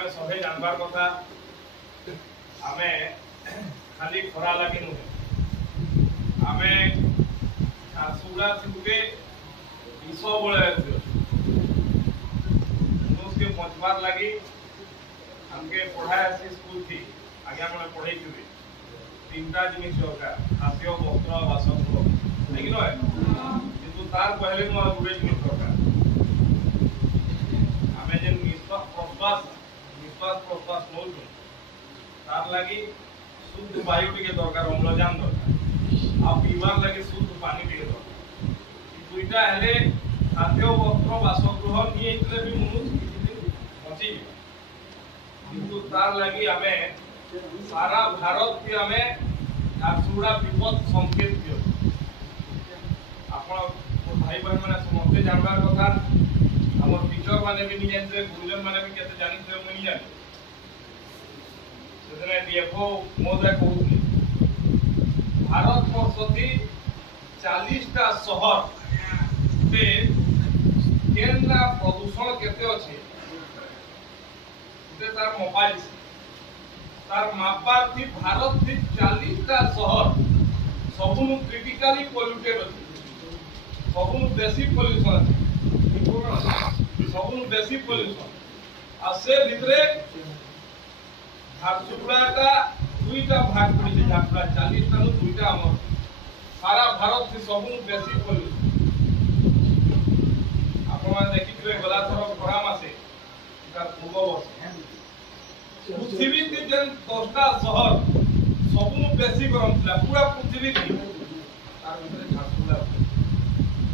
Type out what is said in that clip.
आमे सभे जानबार कथा आमे खाली खरा लगे नुहे आमे झारसुगुड़ा से विष बड़े के पहुंचवार लगी हमके पढ़ाए से स्कूल थी आगे मैंने पढ़े थे तीनटा जिनिस दरकार खाद्य वस्त्र बासगृह है कि नय किंतु तार पहले नु गुटे जिनिस दरकार आमे जे निश्वास प्रश्वास नौ तार लगी शुद्ध वायु टिके दरकार अम्लजान दरकार आ पीवार लगी शुद्ध पानी टिके दरकार दुईटा हेले खाद्य वस्त्र बासगृह नहीं भी मनुष्य बची किंतु तार लगी आमे सारा भारत की आमे झारसुगुड़ा विपद संकेत दियो आपण भाई बहन माने समस्त जानबार कथा हमर टीचर माने भी नहीं जानते गुरुजन माने भी केते जानिते मुनी जाने सेदने डीएफओ मोदा कहउनी भारत वर्ष थी 40 टा शहर पे केनरा प्रदूषण केते अछि ते तार मोबाइल तार मापार थी भारत थी 40 टा शहर सबनु क्रिटिकली पोल्यूटेड अछि सबनु बेसी पोल्यूशन अछि सबनु बेसी पोल्यूशन आ से भितरे झारसुगुड़ा का दुईटा भाग पड़ी झारसुगुड़ा 40 टा नु दुईटा हमर सारा भारत थी सबनु बेसी पोल्यूशन आपण देखिथिबे गला थर खरा मासे तार पूर्व वर्ष पृथ्वी के जेन 10टा शहर सबनु बेसी गरम थिला पूरा